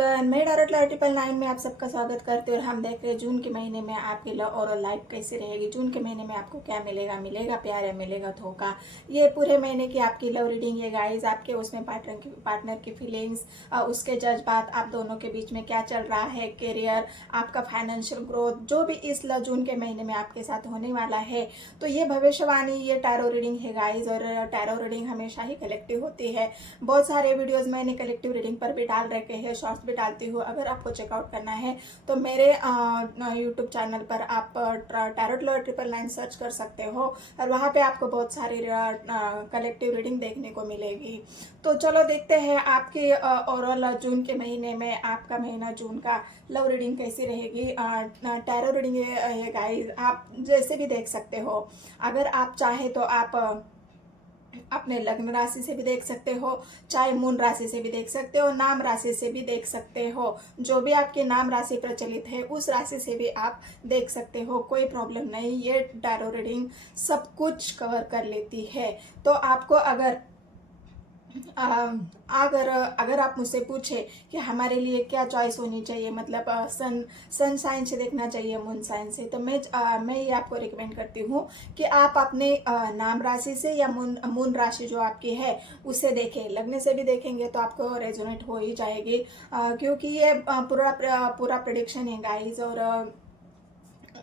Everyone, मैं direct 999 में आप सबका स्वागत करती हूँ। और हम देख रहे हैं जून के महीने में आपकी लव और लाइफ कैसी रहेगी। जून के महीने में आपको क्या मिलेगा प्यार या मिलेगा धोखा। ये पूरे महीने की आपकी लव रीडिंग है गाइस। आपके उसमें पार्टनर की फीलिंग्स, उसके जज्बात, आप दोनों के बीच में क्या चल रहा है, करियर, आपका फाइनेंशियल ग्रोथ, जो भी इस जून के महीने में आपके साथ होने वाला है। तो ये भविष्यवाणी, ये टैरो रीडिंग है गाइस। और टैरो रीडिंग हमेशा ही कलेक्टिव होती है। बहुत सारे वीडियोस मैंने कलेक्टिव रीडिंग पर भी डाल रखे हैं, शॉर्ट्स भी डालती हूँ। अगर आपको चेकआउट करना है तो मेरे यूट्यूब चैनल पर आप टैरोट लॉ 999 सर्च कर सकते हो और वहाँ पे आपको बहुत सारी कलेक्टिव रीडिंग देखने को मिलेगी। तो चलो देखते हैं आपके ओवरऑल जून के महीने में आपका महीना जून का लव रीडिंग कैसी रहेगी। टैरो रीडिंग है गाइस, आप जैसे भी देख सकते हो। अगर आप चाहे तो आप अपने लग्न राशि से भी देख सकते हो, चाहे मून राशि से भी देख सकते हो, नाम राशि से भी देख सकते हो। जो भी आपकी नाम राशि प्रचलित है उस राशि से भी आप देख सकते हो, कोई प्रॉब्लम नहीं। ये टैरो रीडिंग सब कुछ कवर कर लेती है। तो आपको अगर आप मुझसे पूछे कि हमारे लिए क्या चॉइस होनी चाहिए, मतलब सन साइन से देखना चाहिए मून साइन से, तो मैं ये आपको रिकमेंड करती हूँ कि आप अपने नाम राशि से या मून राशि जो आपकी है उससे देखें। लग्न से भी देखेंगे तो आपको रेजोनेट हो ही जाएगी, क्योंकि ये पूरा प्रेडिक्शन है गाइस। और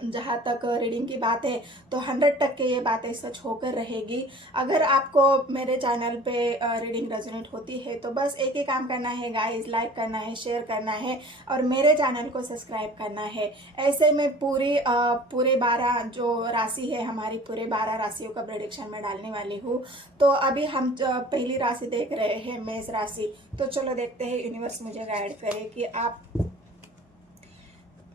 जहाँ तक रीडिंग की बात है तो 100% ये बातें सच होकर रहेगी। अगर आपको मेरे चैनल पे रीडिंग रेजोनेट होती है तो बस एक ही काम करना है गाइस, लाइक करना है, शेयर करना है और मेरे चैनल को सब्सक्राइब करना है। ऐसे में पूरे 12 जो राशि है हमारी, पूरे 12 राशियों का प्रेडिक्शन मैं डालने वाली हूँ। तो अभी हम पहली राशि देख रहे हैं, मेष राशि। तो चलो देखते हैं यूनिवर्स मुझे गाइड करे कि आप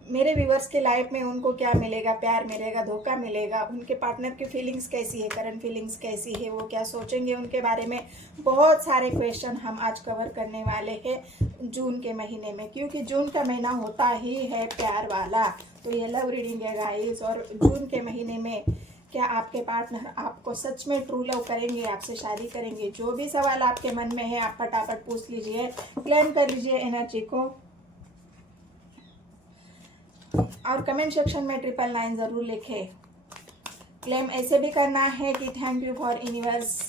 मेरे व्यूवर्स के लाइफ में उनको क्या मिलेगा, प्यार मिलेगा, धोखा मिलेगा, उनके पार्टनर की फीलिंग्स कैसी है, करंट फीलिंग्स कैसी है, वो क्या सोचेंगे उनके बारे में। बहुत सारे क्वेश्चन हम आज कवर करने वाले हैं जून के महीने में, क्योंकि जून का महीना होता ही है प्यार वाला। तो ये लव रीडिंग है गाइस। और जून के महीने में क्या आपके पार्टनर आपको सच में ट्रू लव करेंगे, आपसे शादी करेंगे? जो भी सवाल आपके मन में है आप फटाफट पूछ लीजिए, क्लेम कर लीजिए एनर्जी को और कमेंट सेक्शन में 999 जरूर लिखें। क्लेम ऐसे भी करना है कि thank you for universe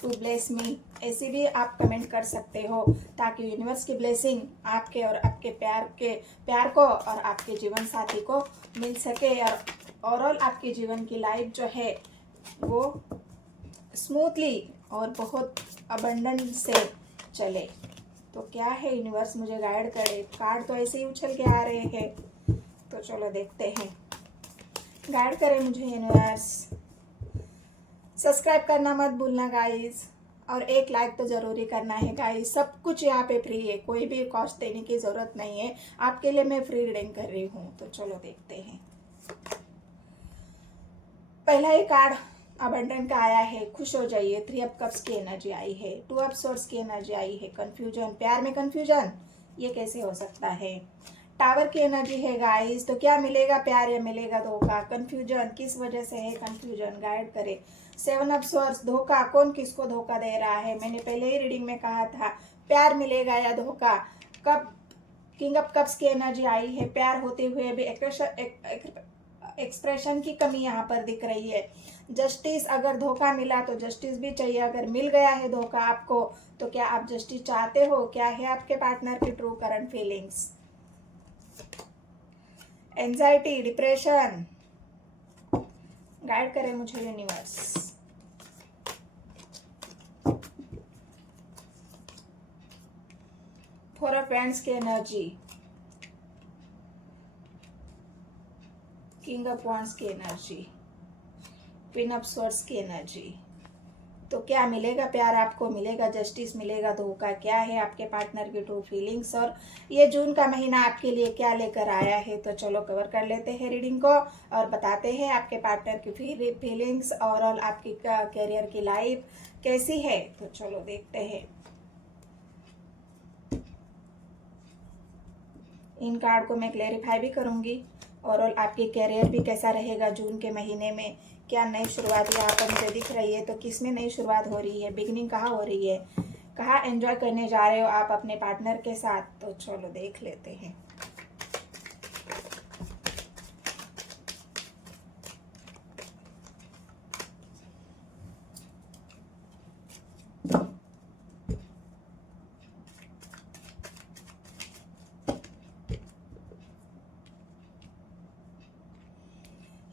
to bless me, ऐसे भी आप कमेंट कर सकते हो, ताकि यूनिवर्स की ब्लेसिंग आपके और आपके प्यार को और आपके जीवन साथी को मिल सके और ओवरऑल आपके जीवन की लाइफ जो है वो स्मूथली और बहुत अबंडेंट से चले। तो क्या है यूनिवर्स मुझे गाइड करे। कार्ड तो ऐसे ही उछल के आ रहे हैं, तो चलो देखते हैं, गाइड करें मुझे यूनिवर्स। सब्सक्राइब करना मत भूलना गाइस, और एक लाइक तो जरूरी करना है गाइस। सब कुछ यहाँ पे फ्री है, कोई भी कॉस्ट देने की जरूरत नहीं है, आपके लिए मैं फ्री रीडिंग कर रही हूँ। तो चलो देखते हैं। पहला ही कार्ड अबंडेंट का आया है, खुश हो जाइए। 3 ऑफ कप्स की एनर्जी आई है, 2 ऑफ सोर्ड्स की एनर्जी आई है, कंफ्यूजन, प्यार में कंफ्यूजन, ये कैसे हो सकता है? टावर की एनर्जी है गाइस। तो क्या मिलेगा, प्यार या मिलेगा धोखा? कंफ्यूजन, किस वजह से है कंफ्यूजन, गाइड करे। 7 ऑफ सोर्ड्स, धोखा, कौन किसको धोखा दे रहा है? मैंने पहले ही रीडिंग में कहा था प्यार मिलेगा या धोखा। कब किंग ऑफ कप्स की एनर्जी आई है, प्यार होते हुए भी एक्सप्रेशन की कमी यहाँ पर दिख रही है। जस्टिस, अगर धोखा मिला तो जस्टिस भी चाहिए। अगर मिल गया है धोखा आपको तो क्या आप जस्टिस चाहते हो? क्या है आपके पार्टनर की true current feelings? Anxiety, depression, guide करें मुझे यूनिवर्स। फोर ऑफ वैंड्स की एनर्जी, किंग ऑफ वॉन्ड्स की एनर्जी, क्वीन ऑफ स्वॉर्ड्स की एनर्जी। तो क्या मिलेगा, प्यार आपको मिलेगा, जस्टिस मिलेगा, धोखा? क्या है आपके पार्टनर की ट्रू फीलिंग्स और ये जून का महीना आपके लिए क्या लेकर आया है? तो चलो कवर कर लेते हैं रीडिंग को और बताते हैं आपके पार्टनर की फीलिंग्स और आपकी करियर की लाइफ कैसी है। तो चलो देखते हैं। इन कार्ड को मैं क्लेरिफाई भी करूंगी और आपकी करियर भी कैसा रहेगा जून के महीने में। क्या नई शुरुआत यहाँ पर मुझे दिख रही है? तो किस में नई शुरुआत हो रही है, बिगिनिंग कहाँ हो रही है? कहाँ एंजॉय करने जा रहे हो आप अपने पार्टनर के साथ, तो चलो देख लेते हैं।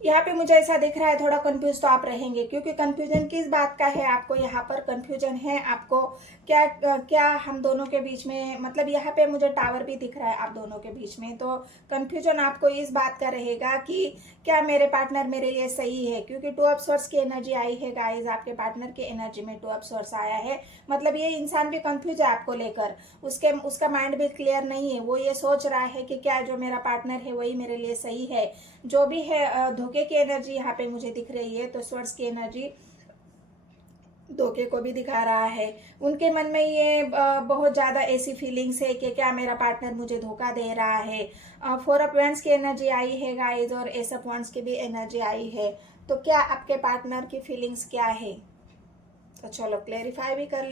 यहाँ पे मुझे ऐसा दिख रहा है थोड़ा कंफ्यूज तो आप रहेंगे, क्योंकि कंफ्यूजन किस बात का है आपको, यहाँ पर कंफ्यूजन है आपको क्या क्या हम दोनों के बीच में, मतलब यहाँ पे मुझे टावर भी दिख रहा है आप दोनों के बीच में। तो कंफ्यूजन आपको इस बात का रहेगा कि क्या मेरे पार्टनर मेरे लिए सही है, क्योंकि 2 ऑफ सोर्स की एनर्जी आई है गाइस, आपके पार्टनर की एनर्जी में 2 ऑफ सोर्स आया है। मतलब ये इंसान भी कंफ्यूज है आपको लेकर, उसका माइंड भी क्लियर नहीं है। वो ये सोच रहा है कि क्या जो मेरा पार्टनर है वही मेरे लिए सही है। जो भी है धोखे की एनर्जी यहाँ पे मुझे दिख रही है, तो स्वर्स की एनर्जी धोखे को भी दिखा रहा है। उनके मन में ये बहुत ज़्यादा ऐसी फीलिंग्स है कि क्या मेरा पार्टनर मुझे धोखा दे रहा है। 4 ऑफ वांड्स की एनर्जी आई है गाइस, और एस ऑफ वांड्स की भी एनर्जी आई है। तो क्या आपके पार्टनर की फीलिंग्स क्या है, तो चलो क्लेरिफाई भी कर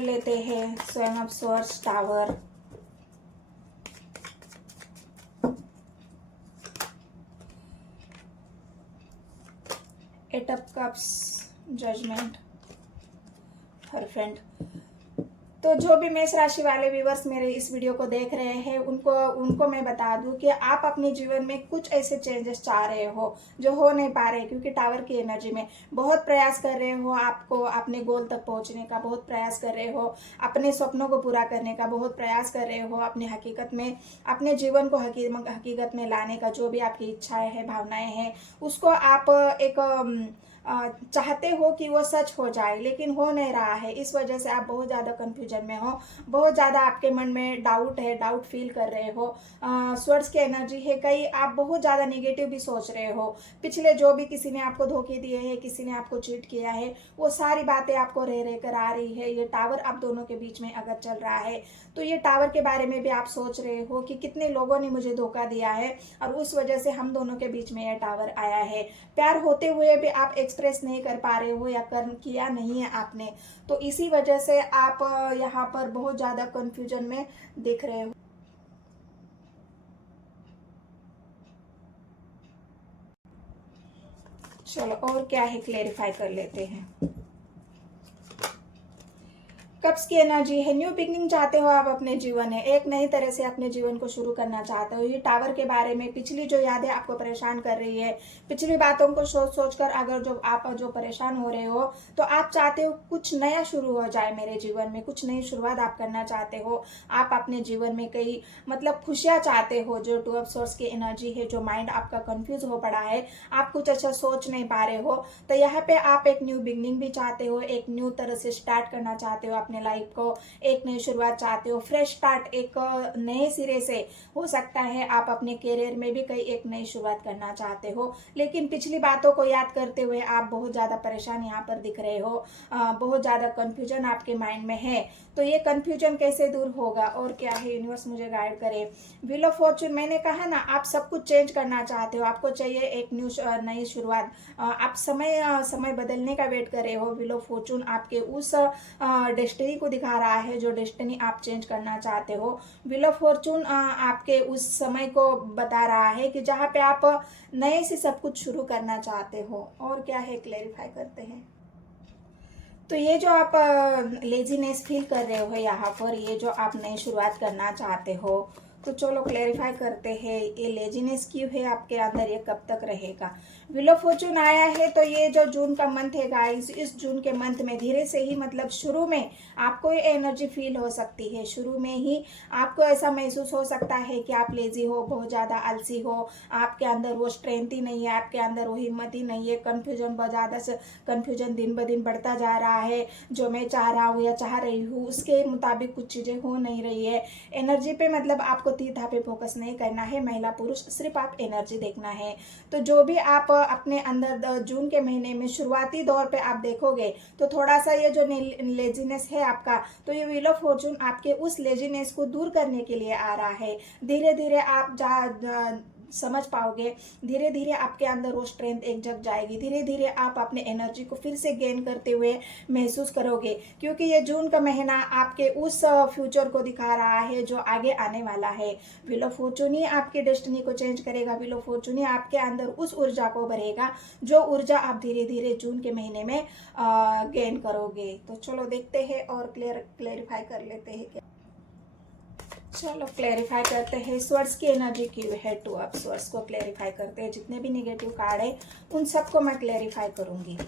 लेते हैं। Seven of swords, tower, eight of cups, judgement, hierophant. तो जो भी मेष राशि वाले व्यूवर्स मेरे इस वीडियो को देख रहे हैं, उनको मैं बता दूं कि आप अपने जीवन में कुछ ऐसे चेंजेस चाह रहे हो जो हो नहीं पा रहे, क्योंकि टावर की एनर्जी में बहुत प्रयास कर रहे हो, आपको अपने गोल तक पहुंचने का बहुत प्रयास कर रहे हो, अपने सपनों को पूरा करने का बहुत प्रयास कर रहे हो, अपने हकीकत में अपने जीवन को हकीकत में लाने का जो भी आपकी इच्छाएं हैं, भावनाएं हैं, उसको आप एक चाहते हो कि वो सच हो जाए, लेकिन हो नहीं रहा है। इस वजह से आप बहुत ज़्यादा कंफ्यूजन में हो, बहुत ज़्यादा आपके मन में डाउट है, डाउट फील कर रहे हो। स्वर्ड्स की एनर्जी है, कई आप बहुत ज़्यादा नेगेटिव भी सोच रहे हो। पिछले जो भी किसी ने आपको धोखे दिए हैं, किसी ने आपको चीट किया है, वो सारी बातें आपको रह कर आ रही है। ये टावर आप दोनों के बीच में अगर चल रहा है, तो ये टावर के बारे में भी आप सोच रहे हो कि कितने लोगों ने मुझे धोखा दिया है, और उस वजह से हम दोनों के बीच में यह टावर आया है। प्यार होते हुए भी आप एक्सप्रेस नहीं कर पा रहे हो, या किया नहीं है आपने, तो इसी वजह से आप यहाँ पर बहुत ज़्यादा कंफ्यूजन में दिख रहे हो। चलो और क्या है क्लेरिफाई कर लेते हैं। कप्स की एनर्जी है, न्यू बिगनिंग चाहते हो आप अपने जीवन में, एक नई तरह से अपने जीवन को शुरू करना चाहते हो। ये टावर के बारे में पिछली जो यादें आपको परेशान कर रही है, पिछली बातों को सोच कर अगर जो आप परेशान हो रहे हो, तो आप चाहते हो कुछ नया शुरू हो जाए मेरे जीवन में, कुछ नई शुरुआत आप करना चाहते हो। आप अपने जीवन में कई मतलब खुशियाँ चाहते हो। जो 2 ऑफ सोर्स की एनर्जी है, जो माइंड आपका कंफ्यूज हो पड़ा है, आप कुछ अच्छा सोच नहीं पा रहे हो, तो यहाँ पे आप एक न्यू बिगनिंग भी चाहते हो, एक न्यू तरह से स्टार्ट करना चाहते हो अपने लाइफ को, एक नई शुरुआत चाहते हो, फ्रेश स्टार्ट, एक नए सिरे से। हो सकता है आप अपने करियर में भी कई एक नई शुरुआत करना चाहते हो, लेकिन पिछली बातों को याद करते हुए आप बहुत ज़्यादा परेशान यहाँ पर दिख रहे हो। बहुत ज़्यादा कंफ्यूजन आपके माइंड में है। तो ये कंफ्यूजन कैसे दूर होगा और क्या है, यूनिवर्स मुझे गाइड करे। व्हील ऑफ फॉर्चून, मैंने कहा ना, आप सब कुछ चेंज करना चाहते हो, आपको चाहिए एक नई शुरुआत। आप समय बदलने का वेट कर रहे हो। व्हील ऑफ फॉर्चून आपके उस डेस्टिनी को दिखा रहा है जो डेस्टिनी आप चेंज करना चाहते हो। व्हील ऑफ फॉर्चून आपके उस समय को बता रहा है कि जहाँ पे आप नए से सब कुछ शुरू करना चाहते हो। और क्या है क्लेरिफाई करते हैं। तो ये जो आप लेजीनेस फील कर रहे हो यहाँ पर, ये जो आप नई शुरुआत करना चाहते हो, तो चलो क्लेरिफाई करते हैं ये लेजीनेस क्यों है आपके अंदर, ये कब तक रहेगा। व्हील ऑफ फॉर्चून आया है, तो ये जो जून का मंथ है गाइस, इस जून के मंथ में धीरे से ही, मतलब शुरू में आपको ये एनर्जी फील हो सकती है। शुरू में ही आपको ऐसा महसूस हो सकता है कि आप लेजी हो, बहुत ज़्यादा आलसी हो, आपके अंदर वो स्ट्रेंथ ही नहीं है, आपके अंदर वो हिम्मत ही नहीं है। कन्फ्यूजन बहुत ज़्यादा से कन्फ्यूजन दिन ब दिन बढ़ता जा रहा है। जो मैं चाह रहा हूँ या चाह रही हूँ उसके मुताबिक कुछ चीज़ें हो नहीं रही है। एनर्जी पे मतलब आपको तीधा पे फोकस नहीं करना है, महिला पुरुष सिर्फ आप एनर्जी देखना है। तो जो भी आप अपने अंदर जून के महीने में शुरुआती दौर पे आप देखोगे, तो थोड़ा सा ये जो लेजीनेस है आपका, तो ये व्हील ऑफ फॉर्चून आपके उस लेजीनेस को दूर करने के लिए आ रहा है। धीरे धीरे आप समझ पाओगे, धीरे धीरे आपके अंदर वो स्ट्रेंथ एक जग जाएगी, धीरे धीरे आप अपने एनर्जी को फिर से गेन करते हुए महसूस करोगे। क्योंकि ये जून का महीना आपके उस फ्यूचर को दिखा रहा है जो आगे आने वाला है। व्हील ऑफ फॉर्चून ही आपके डेस्टिनी को चेंज करेगा, व्हील ऑफ फॉर्चून ही आपके अंदर उस ऊर्जा को भरेगा जो ऊर्जा आप धीरे धीरे जून के महीने में गेन करोगे। तो चलो देखते हैं और क्लेरिफाई कर लेते हैं क्या। चलो क्लेरिफाई करते हैं स्वर्ड्स की एनर्जी क्यों है टू अप। स्वर्ड्स को क्लेरिफाई करते हैं, जितने भी नेगेटिव कार्ड है उन सबको मैं क्लेरिफाई करूंगी।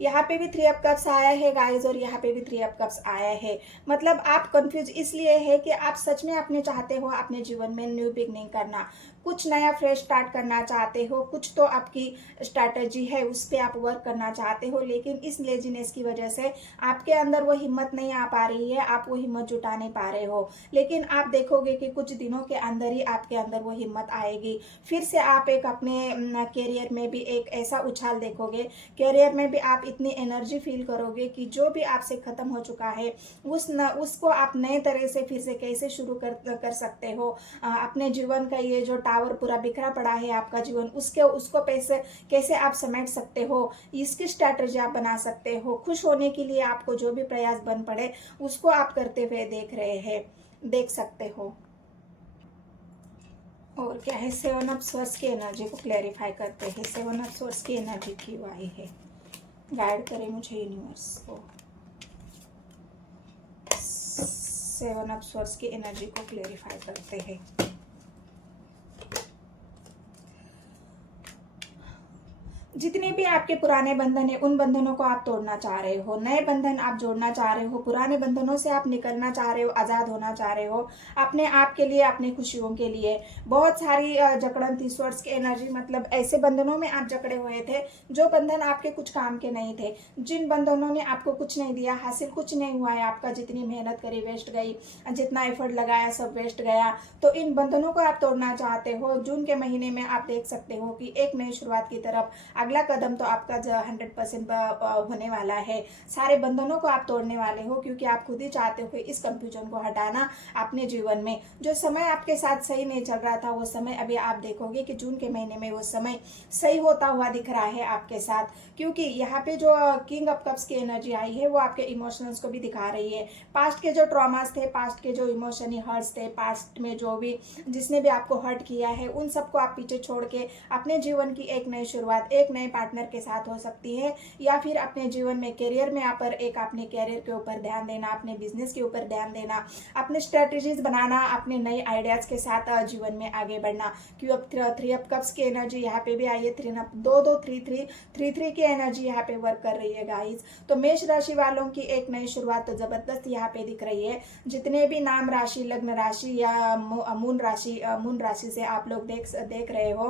यहाँ पे भी 3 ऑफ कप्स आया है गाइस और यहाँ पे भी 3 ऑफ कप्स आया है। मतलब आप कंफ्यूज इसलिए है कि आप सच में अपने चाहते हो अपने जीवन में न्यू बिगनिंग करना, कुछ नया फ्रेश स्टार्ट करना चाहते हो, कुछ तो आपकी स्ट्रैटेजी है उस पर आप वर्क करना चाहते हो, लेकिन इस लेजीनेस की वजह से आपके अंदर वो हिम्मत नहीं आ पा रही है, आप वो हिम्मत जुटा नहीं पा रहे हो। लेकिन आप देखोगे कि कुछ दिनों के अंदर ही आपके अंदर वो हिम्मत आएगी, फिर से आप एक अपने करियर में भी एक ऐसा उछाल देखोगे, करियर में भी आप इतनी एनर्जी फील करोगे कि जो भी आपसे खत्म हो चुका है उसको आप नए तरह से फिर से कैसे शुरू कर सकते हो। अपने जीवन का ये जो टावर पूरा बिखरा पड़ा है आपका जीवन, उसको कैसे आप समेट सकते हो, इसकी स्ट्रैटेजी आप बना सकते हो। खुश होने के लिए आपको जो भी प्रयास बन पड़े उसको आप करते हुए देख सकते हो। और क्या है 7 ऑफ स्वॉर्ड्स की एनर्जी को क्लैरिफाई करते हैं। 7 ऑफ स्वॉर्ड्स की एनर्जी क्यों आई है, गाइड करें मुझे यूनिवर्स को। 7 ऑफ स्वॉर्ड्स की एनर्जी को क्लैरिफाई करते हैं। जितने भी आपके पुराने बंधन है उन बंधनों को आप तोड़ना चाह रहे हो, नए बंधन आप जोड़ना चाह रहे हो, पुराने बंधनों से आप निकलना चाह रहे हो, आज़ाद होना चाह रहे हो अपने आप के लिए, अपनी खुशियों के लिए। बहुत सारी जकड़न थी स्वर्ड्स की एनर्जी, मतलब ऐसे बंधनों में आप जकड़े हुए थे जो बंधन आपके कुछ काम के नहीं थे, जिन बंधनों ने आपको कुछ नहीं दिया, हासिल कुछ नहीं हुआ है आपका, जितनी मेहनत करी वेस्ट गई, जितना एफर्ट लगाया सब वेस्ट गया। तो इन बंधनों को आप तोड़ना चाहते हो। जून के महीने में आप देख सकते हो कि एक नई शुरुआत की तरफ अगला कदम तो आपका 100% होने वाला है। सारे बंधनों को आप तोड़ने वाले हो क्योंकि आप खुद ही चाहते हो इस कंफ्यूजन को हटाना अपने जीवन में। जो समय आपके साथ सही नहीं चल रहा था वो समय अभी आप देखोगे कि जून के महीने में वो समय सही होता हुआ दिख रहा है आपके साथ। क्योंकि यहाँ पे जो किंग ऑफ कप्स की एनर्जी आई है वो आपके इमोशंस को भी दिखा रही है। पास्ट के जो ट्रॉमास थे, पास्ट के जो इमोशनल हर्ट्स थे, पास्ट में जो भी जिसने भी आपको हर्ट किया है उन सबको आप पीछे छोड़ के अपने जीवन की एक नई शुरुआत एक नए पार्टनर के साथ हो सकती है, या फिर अपने जीवन में करियर में यहाँ पर एक अपने करियर के ऊपर ध्यान देना, अपने बिजनेस के ऊपर ध्यान देना, अपने स्ट्रेटेजीज बनाना, अपने नए आइडियाज के साथ जीवन में आगे बढ़ना। क्यों अब 3 ऑफ कप्स की एनर्जी यहाँ पे भी आई है, 3 की एनर्जी यहाँ पे वर्क कर रही है गाइस। तो मेष राशि वालों की एक नई शुरुआत तो जबरदस्त यहाँ पे दिख रही है। जितने भी नाम राशि, लग्न राशि या मून राशि से आप लोग देख रहे हो,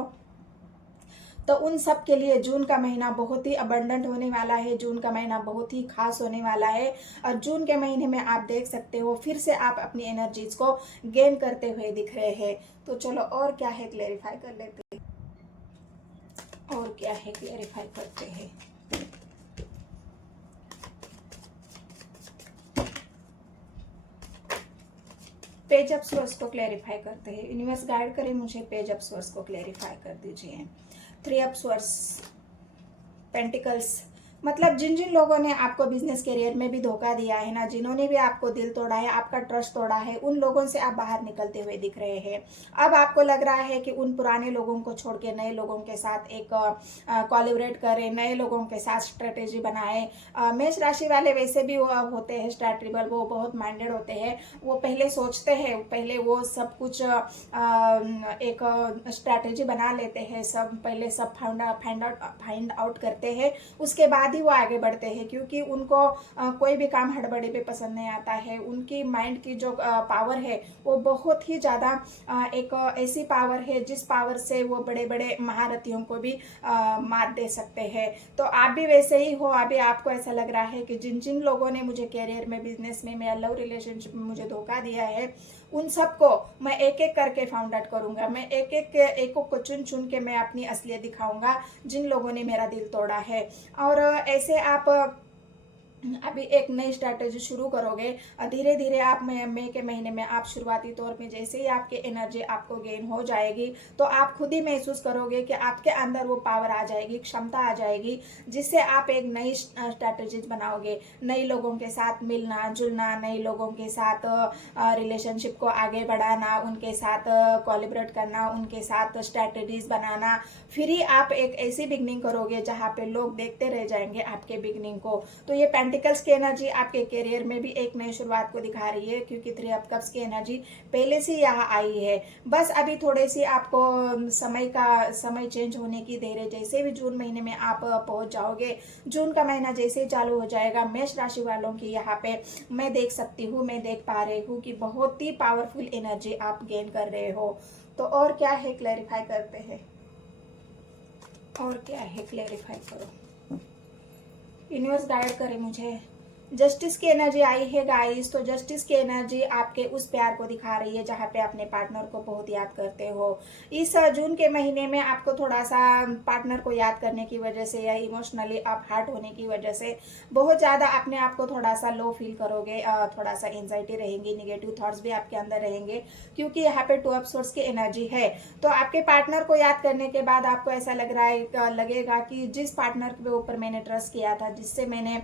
तो उन सब के लिए जून का महीना बहुत ही अबंडेंट होने वाला है, जून का महीना बहुत ही खास होने वाला है। और जून के महीने में आप देख सकते हो फिर से आप अपनी एनर्जीज को गेन करते हुए दिख रहे हैं। तो चलो और क्या है क्लेरिफाई कर लेते हैं, और क्या है क्लेरिफाई करते हैं। पेज ऑफ सोर्स को क्लेरिफाई करते हैं। यूनिवर्स गाइड करे मुझे, पेज ऑफ सोर्स को क्लेरिफाई कर दीजिए। 3 ऑफ सोर्स पेंटिकल्स, मतलब जिन जिन लोगों ने आपको बिजनेस करियर में भी धोखा दिया है ना, जिन्होंने भी आपको दिल तोड़ा है, आपका ट्रस्ट तोड़ा है, उन लोगों से आप बाहर निकलते हुए दिख रहे हैं। अब आपको लग रहा है कि उन पुराने लोगों को छोड़ के नए लोगों के साथ एक कोलैबोरेट करें, नए लोगों के साथ स्ट्रेटेजी बनाएं। मेष राशि वाले वैसे भी होते हैं स्ट्रैटेजिबल, वो बहुत माइंडेड होते हैं, वो पहले सोचते हैं, पहले वो सब कुछ एक स्ट्रैटेजी बना लेते हैं, सब पहले सब फाइंड आउट करते हैं, उसके बाद ही वो आगे बढ़ते हैं। क्योंकि उनको कोई भी काम हड़बड़ी पे पसंद नहीं आता है। उनकी माइंड की जो पावर है वो बहुत ही ज़्यादा एक ऐसी पावर है जिस पावर से वो बड़े बड़े महारथियों को भी मात दे सकते हैं। तो आप भी वैसे ही हो। अभी आपको ऐसा लग रहा है कि जिन जिन लोगों ने मुझे करियर में, बिजनेस में, या लव रिलेशनशिप में मुझे धोखा दिया है, उन सबको मैं एक एक करके फाउंड आउट करूंगा। मैं एक को चुन के मैं अपनी असलियत दिखाऊंगा जिन लोगों ने मेरा दिल तोड़ा है। और ऐसे आप अभी एक नई स्ट्रैटेजी शुरू करोगे और धीरे धीरे आप मई के महीने में आप शुरुआती तौर पे जैसे ही आपके एनर्जी आपको गेन हो जाएगी तो आप खुद ही महसूस करोगे कि आपके अंदर वो पावर आ जाएगी, क्षमता आ जाएगी, जिससे आप एक नई स्ट्रैटेजीज बनाओगे। नए लोगों के साथ मिलना जुलना, नए लोगों के साथ रिलेशनशिप को आगे बढ़ाना, उनके साथ कोलैबोरेट करना, उनके साथ स्ट्रैटेजीज बनाना। फिर ही आप एक ऐसी बिगनिंग करोगे जहाँ पे लोग देखते रह जाएंगे आपके बिगनिंग को। तो ये पेंटिकल्स की एनर्जी आपके करियर में भी एक नई शुरुआत को दिखा रही है, क्योंकि 3 ऑफ कप्स की एनर्जी पहले से यहाँ आई है। बस अभी थोड़ी सी आपको समय चेंज होने की देर है। जैसे भी जून महीने में आप पहुंच जाओगे, जून का महीना जैसे ही चालू हो जाएगा, मेष राशि वालों की यहाँ पे मैं देख सकती हूँ, मैं देख पा रही हूँ कि बहुत ही पावरफुल एनर्जी आप गेन कर रहे हो। तो और क्या है क्लैरिफाई करते हैं, और क्या है क्लैरिफाई करो। यूनिवर्स गाइड करे मुझे। जस्टिस की एनर्जी आई है गाइस। तो जस्टिस की एनर्जी आपके उस प्यार को दिखा रही है जहाँ पे अपने पार्टनर को बहुत याद करते हो। इस जून के महीने में आपको थोड़ा सा पार्टनर को याद करने की वजह से या इमोशनली आप हार्ट होने की वजह से बहुत ज़्यादा अपने आप को थोड़ा सा लो फील करोगे, थोड़ा सा एंजाइटी रहेंगी, निगेटिव थॉट्स भी आपके अंदर रहेंगे, क्योंकि यहाँ पे 2 ऑफ सोर्स की एनर्जी है। तो आपके पार्टनर को याद करने के बाद आपको ऐसा लगेगा कि जिस पार्टनर के ऊपर मैंने ट्रस्ट किया था, जिससे मैंने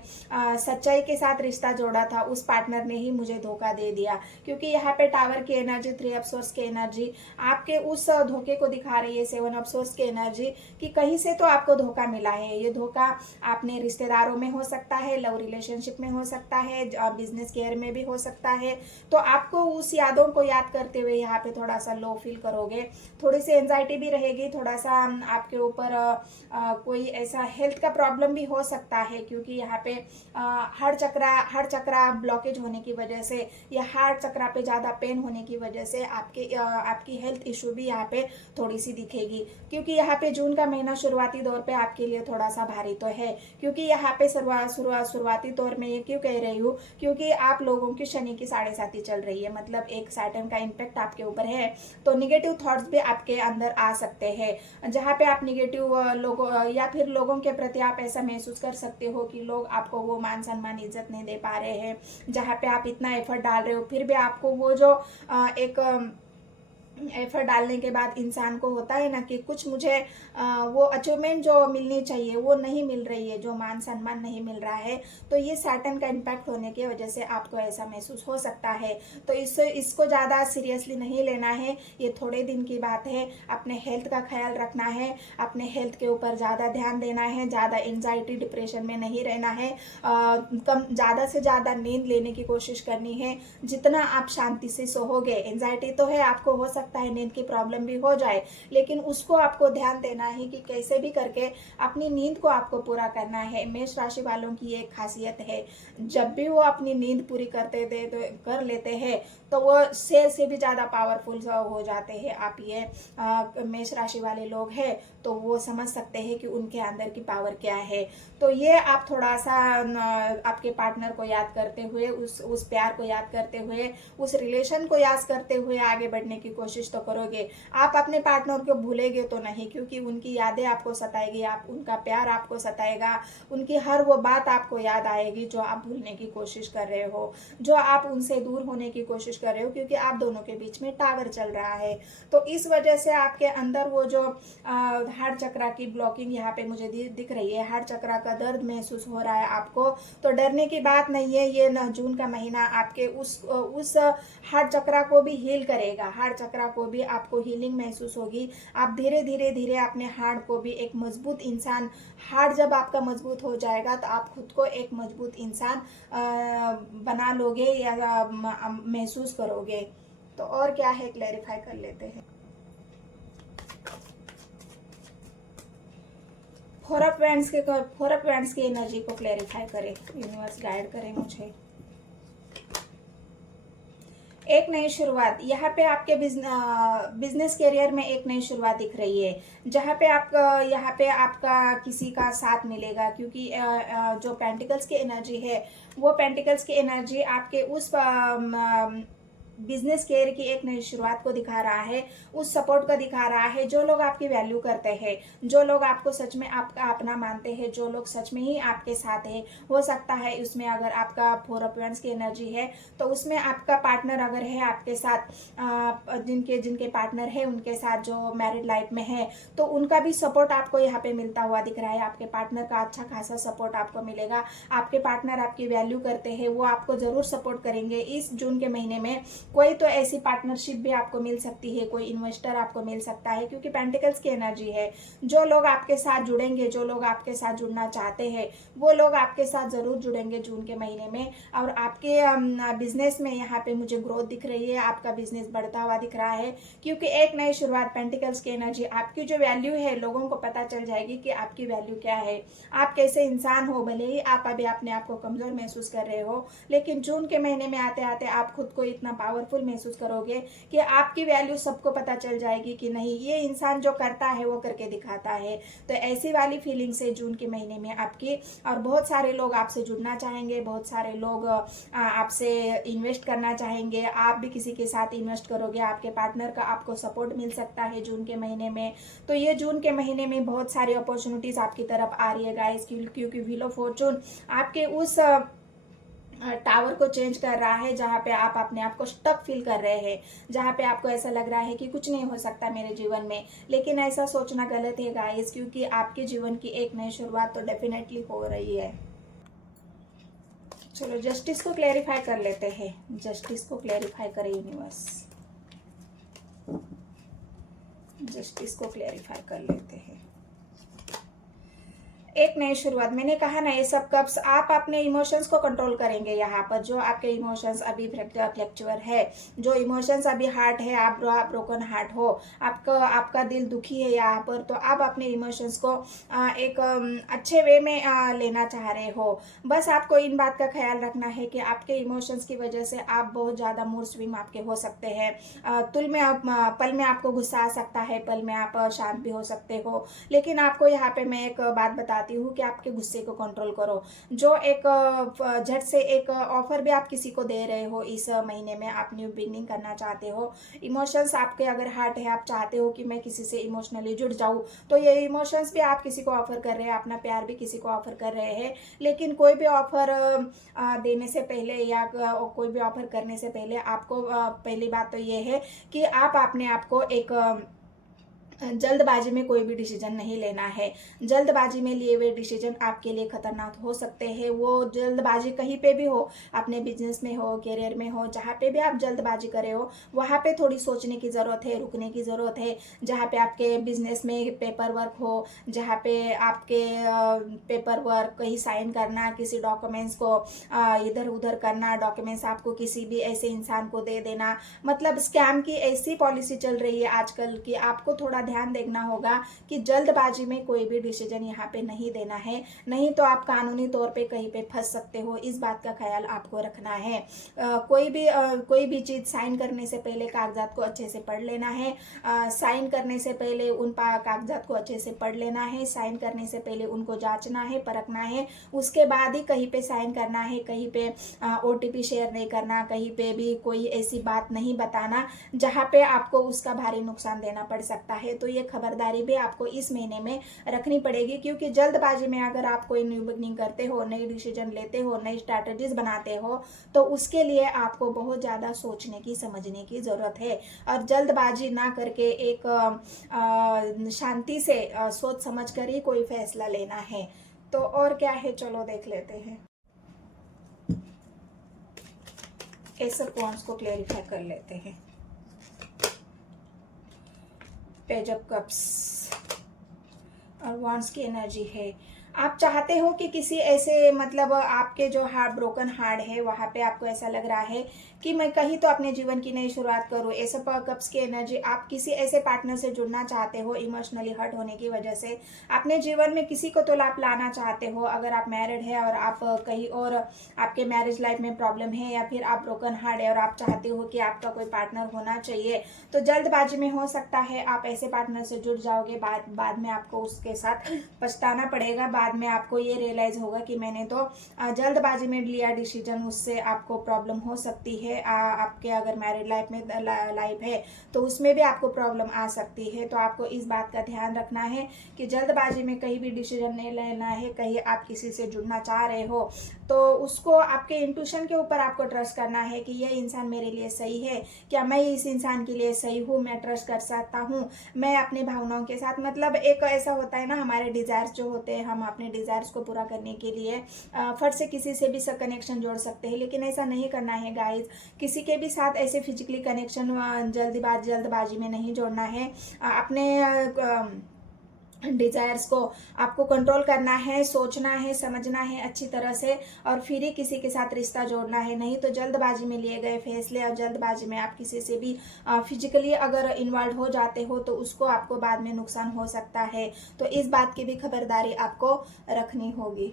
सच्चाई के साथ रिश्ता जोड़ा था, उस पार्टनर ने ही मुझे धोखा दे दिया। क्योंकि यहाँ पे टावर की एनर्जी, 3 ऑफ सोर्स की एनर्जी आपके उस धोखे को दिखा रही है, 7 ऑफ सोर्स की एनर्जी, कि कहीं से तो आपको धोखा मिला है। ये धोखा अपने रिश्तेदारों में हो सकता है, लव रिलेशनशिप में हो सकता है, बिजनेस केयर में भी हो सकता है। तो आपको उस यादों को याद करते हुए यहाँ पे थोड़ा सा लो फील करोगे, थोड़ी सी एंजाइटी भी रहेगी, थोड़ा सा आपके ऊपर कोई ऐसा हेल्थ का प्रॉब्लम भी हो सकता है, क्योंकि यहाँ पे हार्ट चक्रा ब्लॉकेज होने की वजह से या हार्ट चक्रा पे ज़्यादा पेन होने की वजह से आपकी हेल्थ इशू भी यहाँ पे थोड़ी सी दिखेगी। क्योंकि यहाँ पे जून का महीना शुरुआती दौर पे आपके लिए थोड़ा सा भारी तो है। क्योंकि यहाँ पे शुरुआती दौर में ये क्यों कह रही हूँ, क्योंकि आप लोगों की शनि की 7.5 चल रही है, मतलब एक सैटर्न का इम्पैक्ट आपके ऊपर है। तो निगेटिव थॉट्स भी आपके अंदर आ सकते हैं, जहाँ पे आप निगेटिव लोगों या फिर लोगों के प्रति आप ऐसा महसूस कर सकते हो कि लोग आपको वो मान सम्मान इज्जत नहीं दे पा रहे हैं। जहाँ पे आप इतना एफर्ट डाल रहे हो, फिर भी आपको वो जो एक एफर्ट डालने के बाद इंसान को होता है ना कि कुछ मुझे वो अचीवमेंट जो मिलनी चाहिए वो नहीं मिल रही है, जो मान सम्मान नहीं मिल रहा है। तो ये सैटर्न का इम्पैक्ट होने की वजह से आपको ऐसा महसूस हो सकता है। तो इसको ज़्यादा सीरियसली नहीं लेना है, ये थोड़े दिन की बात है। अपने हेल्थ का ख्याल रखना है, अपने हेल्थ के ऊपर ज़्यादा ध्यान देना है, ज़्यादा एंजाइटी डिप्रेशन में नहीं रहना है, ज़्यादा से ज़्यादा नींद लेने की कोशिश करनी है। जितना आप शांति से सोओगे, एंजाइटी तो है, आपको हो सकता है नींद की प्रॉब्लम भी हो जाए, लेकिन उसको आपको ध्यान देना है कि कैसे भी करके अपनी नींद को आपको पूरा करना है। मेष राशि वालों की एक खासियत है, जब भी वो अपनी नींद पूरी कर लेते हैं तो वो शेर से भी ज़्यादा पावरफुल हो जाते हैं। आप ये मेष राशि वाले लोग हैं तो वो समझ सकते हैं कि उनके अंदर की पावर क्या है। तो ये आप थोड़ा सा आपके पार्टनर को याद करते हुए, उस प्यार को याद करते हुए, उस रिलेशन को याद करते हुए आगे बढ़ने की कोशिश तो करोगे। आप अपने पार्टनर को भूलेंगे तो नहीं, क्योंकि उनकी यादें आपको सताएगी, उनका प्यार आपको सताएगा, उनकी हर वो बात आपको याद आएगी जो आप भूलने की कोशिश कर रहे हो, जो आप उनसे दूर होने की कोशिश कर रहे हो, क्योंकि आप दोनों के बीच में टावर चल रहा है। तो इस वजह से आपके अंदर वो जो हार्ट चक्रा की ब्लॉकिंग यहाँ पे मुझे दिख रही है, हार्ट चक्रा का दर्द महसूस हो रहा है आपको। तो डरने की बात नहीं है, ये जून का महीना आपके उस हार्ट चक्रा को भी हील करेगा, हार्ट चक्रा को भी आपको हीलिंग महसूस होगी। आप धीरे धीरे अपने हार्ट को भी एक मजबूत इंसान, हार्ट जब आपका मजबूत हो जाएगा तो आप खुद को एक मजबूत इंसान बना लोगे या महसूस करोगे। तो और क्या है क्लैरिफाई कर लेते हैं। 4 ऑफ वैंड्स की एनर्जी को क्लैरिफाई करें, यूनिवर्स गाइड करें मुझे। एक नई शुरुआत, यहाँ पे आपके बिजनेस करियर में एक नई शुरुआत दिख रही है, जहाँ पे यहाँ पे आपका किसी का साथ मिलेगा। क्योंकि जो पेंटिकल्स की एनर्जी है, वो पेंटिकल्स की एनर्जी आपके उस बिजनेस कैरियर की एक नई शुरुआत को दिखा रहा है, उस सपोर्ट को दिखा रहा है। जो लोग आपकी वैल्यू करते हैं, जो लोग आपको सच में आपका अपना मानते हैं, जो लोग सच में ही आपके साथ है, हो सकता है उसमें अगर आपका 4 ऑफ वांड्स की एनर्जी है तो उसमें आपका पार्टनर अगर है आपके साथ, जिनके जिनके पार्टनर है उनके साथ जो मैरिड लाइफ में है, तो उनका भी सपोर्ट आपको यहाँ पे मिलता हुआ दिख रहा है। आपके पार्टनर का अच्छा खासा सपोर्ट आपको मिलेगा। आपके पार्टनर आपकी वैल्यू करते हैं, वो आपको जरूर सपोर्ट करेंगे। इस जून के महीने में कोई तो ऐसी पार्टनरशिप भी आपको मिल सकती है, कोई इन्वेस्टर आपको मिल सकता है, क्योंकि पेंटिकल्स की एनर्जी है। जो लोग आपके साथ जुड़ेंगे, जो लोग आपके साथ जुड़ना चाहते हैं, वो लोग आपके साथ जरूर जुड़ेंगे जून के महीने में। और आपके बिजनेस में यहाँ पे मुझे ग्रोथ दिख रही है, आपका बिजनेस बढ़ता हुआ दिख रहा है, क्योंकि एक नई शुरुआत, पेंटिकल्स की एनर्जी, आपकी जो वैल्यू है लोगों को पता चल जाएगी कि आपकी वैल्यू क्या है, आप कैसे इंसान हो। भले ही आप अभी अपने आप को कमजोर महसूस कर रहे हो, लेकिन जून के महीने में आते आते आप खुद को इतना पावरफुल महसूस करोगे कि आपकी वैल्यू सबको पता चल जाएगी कि नहीं, ये इंसान जो करता है वो करके दिखाता है। तो ऐसी वाली फीलिंग से जून के महीने में आपकी, और बहुत सारे लोग आपसे जुड़ना चाहेंगे, बहुत सारे लोग आपसे इन्वेस्ट करना चाहेंगे, आप भी किसी के साथ इन्वेस्ट करोगे, आपके पार्टनर का आपको सपोर्ट मिल सकता है जून के महीने में। तो ये जून के महीने में बहुत सारी अपॉर्चुनिटीज आपकी तरफ आ रही है गाइस, क्योंकि व्हील ऑफ फॉर्चून आपके उस टावर को चेंज कर रहा है जहाँ पे आप अपने आप को स्टक फील कर रहे हैं, जहाँ पे आपको ऐसा लग रहा है कि कुछ नहीं हो सकता मेरे जीवन में। लेकिन ऐसा सोचना गलत है गाइस, क्योंकि आपके जीवन की एक नई शुरुआत तो डेफिनेटली हो रही है। चलो जस्टिस को क्लैरिफाई कर लेते हैं, जस्टिस को क्लैरिफाई करे यूनिवर्स, जस्टिस को क्लैरिफाई कर लेते हैं। एक नई शुरुआत, मैंने कहा ना ये सब कप्स, आप अपने इमोशंस को कंट्रोल करेंगे। यहाँ पर जो आपके इमोशंस अभी फ्लैक्चुअल है, जो इमोशंस अभी हार्ट है, आप ब्रोकन हार्ट हो, आपका दिल दुखी है यहाँ पर, तो आप अपने इमोशंस को एक अच्छे वे में लेना चाह रहे हो। बस आपको इन बात का ख्याल रखना है कि आपके इमोशंस की वजह से आप बहुत ज़्यादा मूड स्विंग आपके हो सकते हैं। पल में आपको गुस्सा आ सकता है, पल में आप शांत भी हो सकते हो। लेकिन आपको यहाँ पे मैं एक बात बताती हूँ कि आपके गुस्से को कंट्रोल करो। जो एक झट से एक ऑफर भी आप किसी को दे रहे हो इस महीने में, आप न्यू बिगनिंग करना चाहते हो, इमोशंस आपके अगर हार्ट है, आप चाहते हो कि मैं किसी से इमोशनली जुड़ जाऊं, तो ये इमोशंस भी आप किसी को ऑफर कर रहे हैं, अपना प्यार भी किसी को ऑफर कर रहे हैं। लेकिन कोई भी ऑफर देने से पहले या कोई भी ऑफर करने से पहले आपको पहली बात तो ये है कि आप अपने आप को एक जल्दबाजी में कोई भी डिसीजन नहीं लेना है। जल्दबाजी में लिए हुए डिसीजन आपके लिए खतरनाक हो सकते हैं। वो जल्दबाजी कहीं पे भी हो, अपने बिजनेस में हो, करियर में हो, जहाँ पे भी आप जल्दबाजी करे हो, वहाँ पे थोड़ी सोचने की ज़रूरत है, रुकने की ज़रूरत है। जहाँ पे आपके बिजनेस में पेपर वर्क हो, जहाँ पे आपके पेपर वर्क, कहीं साइन करना, किसी डॉक्यूमेंट्स को इधर उधर करना, डॉक्यूमेंट्स आपको किसी भी ऐसे इंसान को दे देना, मतलब स्कैम की ऐसी पॉलिसी चल रही है आजकल कि आपको थोड़ा ध्यान देखना होगा कि जल्दबाजी में कोई भी डिसीजन यहाँ पे नहीं देना है, नहीं तो आप कानूनी तौर पे कहीं पे फंस सकते हो। इस बात का ख्याल आपको रखना है। कोई भी चीज़ साइन करने से पहले कागजात को अच्छे से पढ़ लेना है। साइन करने से पहले उन कागजात को अच्छे से पढ़ लेना है। साइन करने से पहले उनको जांचना है, परखना है, उसके बाद ही कहीं पे साइन करना है। कहीं पे OTP शेयर नहीं करना, कहीं पे भी कोई ऐसी बात नहीं बताना जहाँ पे आपको उसका भारी नुकसान देना पड़ सकता है। तो ये खबरदारी भी आपको इस महीने में रखनी पड़ेगी, क्योंकि जल्दबाजी में अगर आप कोई न्यू बिगनिंग करते हो, नई डिसीजन लेते हो, नई स्ट्रैटेजीज बनाते हो, तो उसके लिए आपको बहुत ज़्यादा सोचने की, समझने की ज़रूरत है। और जल्दबाजी ना करके एक शांति से सोच समझ कर ही कोई फैसला लेना है। तो और क्या है, चलो देख लेते हैं। एस ऑफ वांड्स को क्लैरिफाई कर लेते हैं। पेज ऑफ कप्स और वांड्स की एनर्जी है। आप चाहते हो कि किसी ऐसे, मतलब आपके जो हार्ट, ब्रोकन हार्ट है, वहाँ पे आपको ऐसा लग रहा है कि मैं कहीं तो अपने जीवन की नई शुरुआत करूँ। एस ऑफ कप्स की एनर्जी, आप किसी ऐसे पार्टनर से जुड़ना चाहते हो, इमोशनली हर्ट होने की वजह से अपने जीवन में किसी को तो आप लाना चाहते हो। अगर आप मैरिड है और आप कहीं और आपके मैरिज लाइफ में प्रॉब्लम है, या फिर आप ब्रोकन हार्ट है और आप चाहते हो कि आपका कोई पार्टनर होना चाहिए, तो जल्दबाजी में हो सकता है आप ऐसे पार्टनर से जुड़ जाओगे। बाद में आपको उसके साथ पछताना पड़ेगा। बाद में आपको ये रियलाइज होगा कि मैंने तो जल्दबाजी में लिया डिसीजन, उससे आपको प्रॉब्लम हो सकती है। है। आपके अगर मैरिड लाइफ में लाइफ है तो उसमें भी आपको प्रॉब्लम आ सकती है। तो आपको इस बात का ध्यान रखना है कि जल्दबाजी में कहीं भी डिसीजन नहीं लेना है। कहीं आप किसी से जुड़ना चाह रहे हो तो उसको आपके इंट्यूशन के ऊपर आपको ट्रस्ट करना है कि ये इंसान मेरे लिए सही है, क्या मैं इस इंसान के लिए सही हूँ, मैं ट्रस्ट कर सकता हूँ, मैं अपनी भावनाओं के साथ, मतलब एक ऐसा होता है ना, हमारे डिज़ायर्स जो होते हैं, हम अपने डिज़ायर्स को पूरा करने के लिए फट से किसी से भी कनेक्शन जोड़ सकते हैं, लेकिन ऐसा नहीं करना है गाइज। किसी के भी साथ ऐसे फिजिकली कनेक्शन जल्दबाजी में नहीं जोड़ना है। अपने डिज़ायर्स को आपको कंट्रोल करना है, सोचना है, समझना है अच्छी तरह से, और फिर ही किसी के साथ रिश्ता जोड़ना है। नहीं तो जल्दबाजी में लिए गए फैसले और जल्दबाजी में आप किसी से भी फिजिकली अगर इन्वॉल्व हो जाते हो तो उसको आपको बाद में नुकसान हो सकता है। तो इस बात की भी खबरदारी आपको रखनी होगी।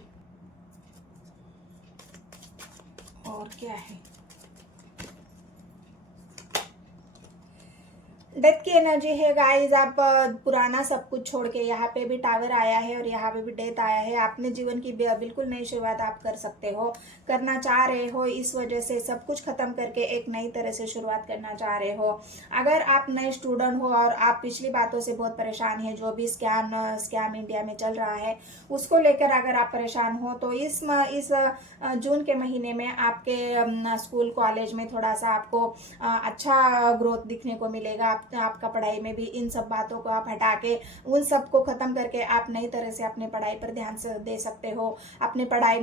और क्या है, डेथ की एनर्जी है गाइज। आप पुराना सब कुछ छोड़ के, यहाँ पे भी टावर आया है और यहाँ पे भी डेथ आया है। आपने जीवन की बिल्कुल नई शुरुआत आप कर सकते हो, करना चाह रहे हो। इस वजह से सब कुछ खत्म करके एक नई तरह से शुरुआत करना चाह रहे हो। अगर आप नए स्टूडेंट हो और आप पिछली बातों से बहुत परेशान है, जो भी स्कैम इंडिया में चल रहा है उसको लेकर अगर आप परेशान हो तो इस जून के महीने में आपके स्कूल कॉलेज में थोड़ा सा आपको अच्छा ग्रोथ दिखने को मिलेगा। आपका पढ़ाई में भी इन सब बातों को आप हटा के, उन सब को खत्म करके आप नई तरह से अपने पढ़ाई पर ध्यान से दे सकते हो। अपने पढ़ाई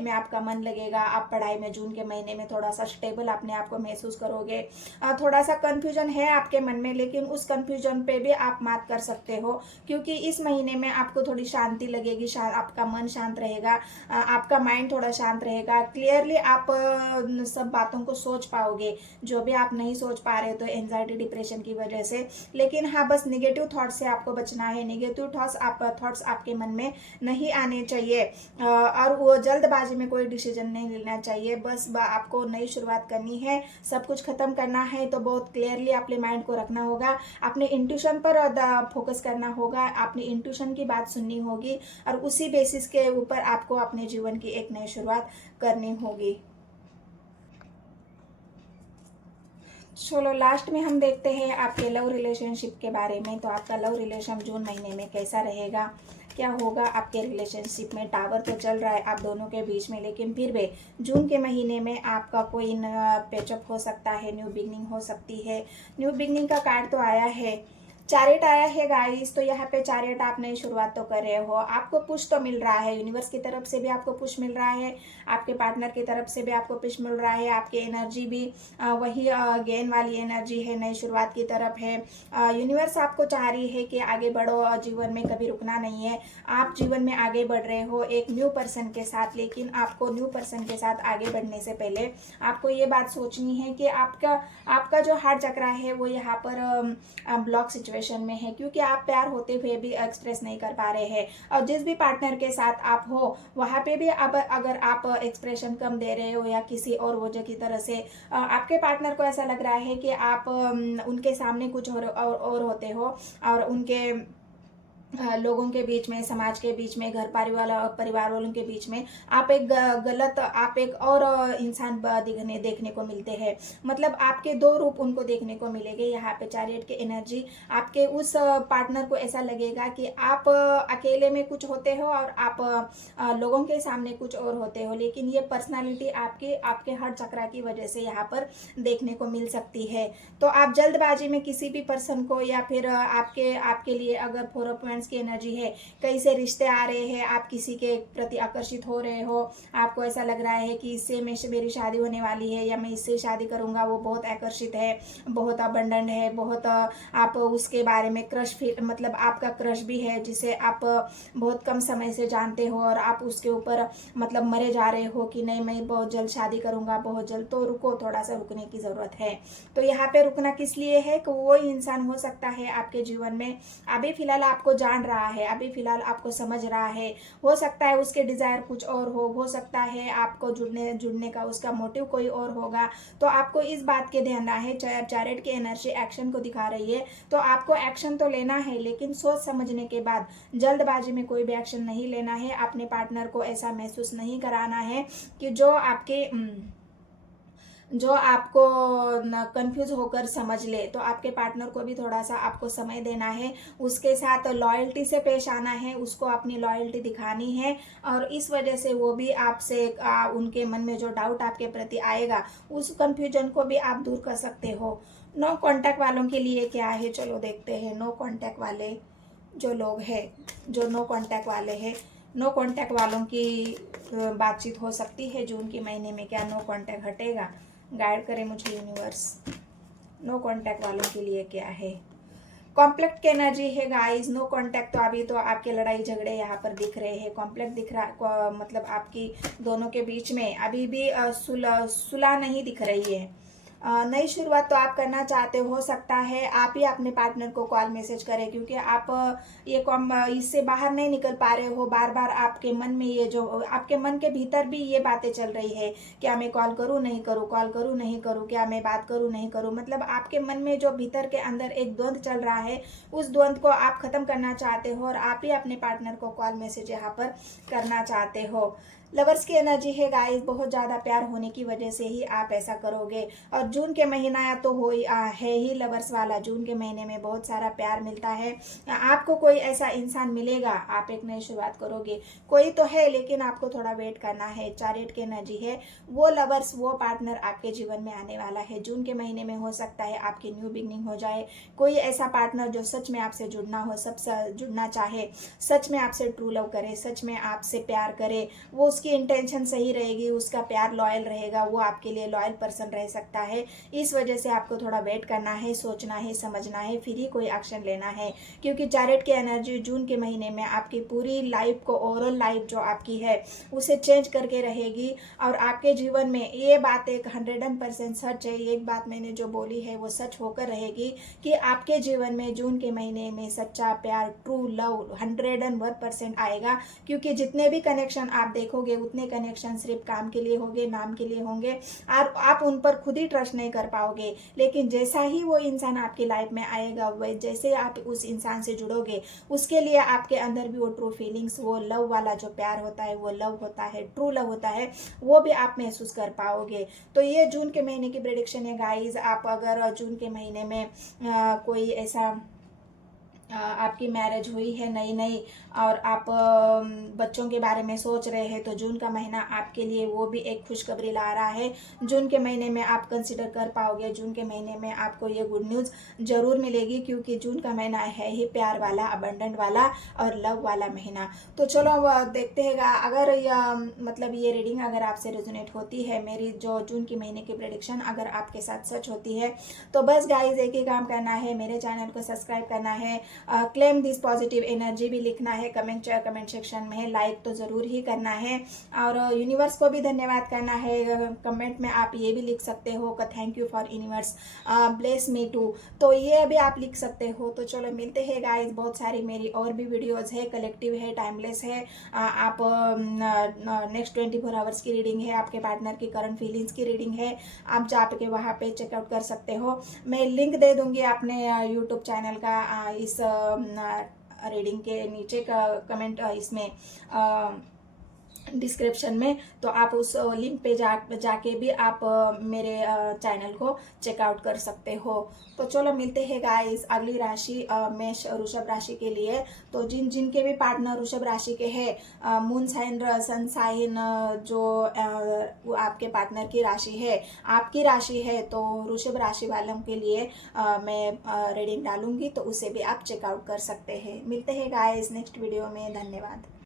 में आपका मन लगेगा। आप पढ़ाई में जून के महीने में थोड़ा सा स्टेबल अपने आप को महसूस करोगे। थोड़ा सा कंफ्यूजन है आपके मन में, लेकिन उस कंफ्यूजन पे भी आप मात कर सकते हो, क्योंकि इस महीने में आपको थोड़ी शांति लगेगी, आपका मन शांत रहेगा, आपका माइंड थोड़ा शांत रहेगा। क्लियरली आप सब बातों को सोच पाओगे, जो भी आप नहीं सोच पा रहे तो एंजाइटी डिप्रेशन की वजह से। लेकिन हाँ, बस नेगेटिव थॉट से आपको बचना है। नेगेटिव थॉट्स आपके मन में नहीं आने चाहिए, और वो जल्दबाजी में कोई डिसीजन नहीं लेना चाहिए। बस आपको नई शुरुआत करनी है, सब कुछ खत्म करना है, तो बहुत क्लियरली अपने माइंड को रखना होगा, अपने इंट्यूशन पर फोकस करना होगा, अपनी इंट्यूशन की बात सुननी होगी, और उसी बेसिस के ऊपर आपको अपने जीवन की एक नई शुरुआत करनी होगी। चलो लास्ट में हम देखते हैं आपके लव रिलेशनशिप के बारे में। तो आपका लव रिलेशन जून महीने में कैसा रहेगा, क्या होगा आपके रिलेशनशिप में। टावर तो चल रहा है आप दोनों के बीच में, लेकिन फिर भी जून के महीने में आपका कोई पैचअप हो सकता है, न्यू बिगनिंग हो सकती है। न्यू बिगनिंग का कार्ड तो आया है, चैरियट आया है गाइस। तो यहाँ पे चैरियट, आप नई शुरुआत तो कर रहे हो, आपको पुश तो मिल रहा है, यूनिवर्स की तरफ से भी आपको पुश मिल रहा है, आपके पार्टनर की तरफ से भी आपको पुश मिल रहा है। आपकी एनर्जी भी वही गेन वाली एनर्जी है, नई शुरुआत की तरफ है। यूनिवर्स आपको चाह रही है कि आगे बढ़ो, जीवन में कभी रुकना नहीं है। आप जीवन में आगे बढ़ रहे हो एक न्यू पर्सन के साथ, लेकिन आपको न्यू पर्सन के साथ आगे बढ़ने से पहले आपको ये बात सोचनी है कि आपका जो हार्ट चक्रा है वो यहाँ पर ब्लॉक सिचुएशन में है, क्योंकि आप प्यार होते हुए भी एक्सप्रेस नहीं कर पा रहे हैं। और जिस भी पार्टनर के साथ आप हो वहाँ पे भी अब अगर आप एक्सप्रेशन कम दे रहे हो या किसी और वजह की तरह से आपके पार्टनर को ऐसा लग रहा है कि आप उनके सामने कुछ और होते हो, और उनके लोगों के बीच में, समाज के बीच में, घर परिवार वालों के बीच में आप एक गलत, आप एक और इंसान देखने को मिलते हैं। मतलब आपके दो रूप उनको देखने को मिलेंगे। यहाँ पे चैरियट की एनर्जी, आपके उस पार्टनर को ऐसा लगेगा कि आप अकेले में कुछ होते हो और आप लोगों के सामने कुछ और होते हो, लेकिन ये पर्सनालिटी आपके हार्ट चक्रा की वजह से यहाँ पर देखने को मिल सकती है। तो आप जल्दबाजी में किसी भी पर्सन को, या फिर आपके लिए अगर 4 ऑफ की एनर्जी है, कई से रिश्ते आ रहे हैं, आप किसी के प्रति आकर्षित हो रहे हो, आपको ऐसा लग रहा है कि इससे मेरी शादी होने वाली है, या मैं इससे शादी करूंगा, वो बहुत आकर्षित है, बहुत अबंडेंट है, बहुत आप उसके बारे में मतलब आपका क्रश भी है, जिसे आप बहुत कम समय से जानते हो, और आप उसके ऊपर मतलब मरे जा रहे हो कि नहीं मैं बहुत जल्द शादी करूंगा, बहुत जल्द। तो रुको, थोड़ा सा रुकने की जरूरत है। तो यहाँ पे रुकना किस लिए है कि वो इंसान हो सकता है आपके जीवन में अभी फिलहाल आपको जान रहा है, अभी फिलहाल आपको समझ रहा है। हो सकता है उसके डिजायर कुछ और हो सकता है आपको जुड़ने का उसका मोटिव कोई और होगा। तो आपको इस बात के ध्यान रहा है, चैरियट की एनर्जी एक्शन को दिखा रही है, तो आपको एक्शन तो लेना है, लेकिन सोच समझने के बाद। जल्दबाजी में कोई भी एक्शन नहीं लेना है। अपने पार्टनर को ऐसा महसूस नहीं कराना है कि जो आपके जो आपको कंफ्यूज होकर समझ ले। तो आपके पार्टनर को भी थोड़ा सा आपको समय देना है, उसके साथ लॉयल्टी से पेश आना है, उसको अपनी लॉयल्टी दिखानी है, और इस वजह से वो भी आपसे उनके मन में जो डाउट आपके प्रति आएगा उस कंफ्यूजन को भी आप दूर कर सकते हो। नो कांटेक्ट वालों के लिए क्या है, चलो देखते हैं। नो कांटेक्ट वाले जो लोग हैं, जो नो कांटेक्ट वाले हैं, नो कांटेक्ट वालों की बातचीत हो सकती है जून के महीने में। क्या नो कांटेक्ट हटेगा? गाइड करे मुझे यूनिवर्स। नो कांटेक्ट वालों के लिए क्या है? कॉम्प्लेक्ट की एनर्जी है गाइस। नो कांटेक्ट, तो अभी तो आपके लड़ाई झगड़े यहाँ पर दिख रहे हैं। कॉम्प्लेक्ट दिख रहा, मतलब आपकी दोनों के बीच में अभी भी सुलह नहीं दिख रही है। नई शुरुआत तो आप करना चाहते हो सकता है आप ही अपने पार्टनर को कॉल मैसेज करें, क्योंकि आप ये इससे बाहर नहीं निकल पा रहे हो। बार बार आपके मन में ये जो आपके मन के भीतर भी ये बातें चल रही है, क्या मैं कॉल करूँ नहीं करूँ, कॉल करूँ नहीं करूँ, क्या मैं बात करूँ नहीं करूँ। मतलब आपके मन में जो भीतर के अंदर एक द्वंद चल रहा है, उस द्वंद को आप खत्म करना चाहते हो और आप ही अपने पार्टनर को कॉल मैसेज यहाँ पर करना चाहते हो। लवर्स की एनर्जी है गाइस। बहुत ज़्यादा प्यार होने की वजह से ही आप ऐसा करोगे। और जून के महीना या तो है ही लवर्स वाला। जून के महीने में बहुत सारा प्यार मिलता है, आपको कोई ऐसा इंसान मिलेगा, आप एक नई शुरुआत करोगे। कोई तो है लेकिन आपको थोड़ा वेट करना है। चैरियट की एनर्जी है। वो लवर्स, वो पार्टनर आपके जीवन में आने वाला है जून के महीने में। हो सकता है आपकी न्यू बिगनिंग हो जाए। कोई ऐसा पार्टनर जो सच में आपसे जुड़ना हो, सब जुड़ना चाहे, सच में आपसे ट्रू लव करे, सच में आपसे प्यार करे, वो उसकी इंटेंशन सही रहेगी, उसका प्यार लॉयल रहेगा, वो आपके लिए लॉयल पर्सन रह सकता है। इस वजह से आपको थोड़ा वेट करना है, सोचना है, समझना है, फिर ही कोई एक्शन लेना है। क्योंकि चैरियट की एनर्जी जून के महीने में आपकी पूरी लाइफ को, ओवरऑल लाइफ जो आपकी है उसे चेंज करके रहेगी। और आपके जीवन में ये बात एक 100% सच है। एक बात मैंने जो बोली है वो सच होकर रहेगी कि आपके जीवन में जून के महीने में सच्चा प्यार, ट्रू लव 101% आएगा। क्योंकि जितने भी कनेक्शन आप देखोगे उतने कनेक्शन सिर्फ काम के लिए होंगे, नाम के लिए होंगे, और आप उन पर खुद ही ट्रस्ट नहीं कर पाओगे। लेकिन जैसा ही वो इंसान आपकी लाइफ में आएगा, वह जैसे आप उस इंसान से जुड़ोगे, उसके लिए आपके अंदर भी वो ट्रू फीलिंग्स, वो लव वाला जो प्यार होता है, वो लव होता है, ट्रू लव होता है, वो भी आप महसूस कर पाओगे। तो ये जून के महीने की प्रेडिक्शन है गाइज। आप अगर जून के महीने में कोई ऐसा आपकी मैरिज हुई है नई नई और आप बच्चों के बारे में सोच रहे हैं, तो जून का महीना आपके लिए वो भी एक खुशखबरी ला रहा है। जून के महीने में आप कंसिडर कर पाओगे। जून के महीने में आपको ये गुड न्यूज़ जरूर मिलेगी, क्योंकि जून का महीना है ही प्यार वाला, अबंडेंट वाला और लव वाला महीना। तो चलो देखते हैं अगर मतलब ये रीडिंग अगर आपसे रेजोनेट होती है, मेरी जो जून के महीने की प्रेडिक्शन अगर आपके साथ सच होती है, तो बस गाइज एक ही काम करना है, मेरे चैनल को सब्सक्राइब करना है, क्लेम दिस पॉजिटिव एनर्जी भी लिखना है कमेंट सेक्शन में, लाइक तो ज़रूर ही करना है, और यूनिवर्स को भी धन्यवाद करना है। कमेंट में आप ये भी लिख सकते हो कि thank you for universe bless me too, तो ये भी आप लिख सकते हो। तो चलो मिलते हैं गाइस। बहुत सारी मेरी और भी वीडियोज़ है, कलेक्टिव है, टाइमलेस है। आप नेक्स्ट 24 आवर्स की रीडिंग है, आपके पार्टनर की करंट फीलिंग्स की रीडिंग है, आप जाके वहाँ पे चेकआउट कर सकते हो। मैं लिंक दे दूंगी अपने यूट्यूब चैनल का इस रीडिंग के नीचे का कमेंट इसमें डिस्क्रिप्शन में, तो आप उस लिंक पे जाके भी आप मेरे चैनल को चेकआउट कर सकते हो। तो चलो मिलते हैं गाइस अगली राशि मेष वृषभ राशि के लिए। तो जिनके भी पार्टनर वृषभ राशि के हैं, मून साइन सन साइन जो वो आपके पार्टनर की राशि है, आपकी राशि है, तो वृषभ राशि वालों के लिए मैं रीडिंग डालूंगी, तो उसे भी आप चेकआउट कर सकते हैं। मिलते हैं गाइस नेक्स्ट वीडियो में। धन्यवाद।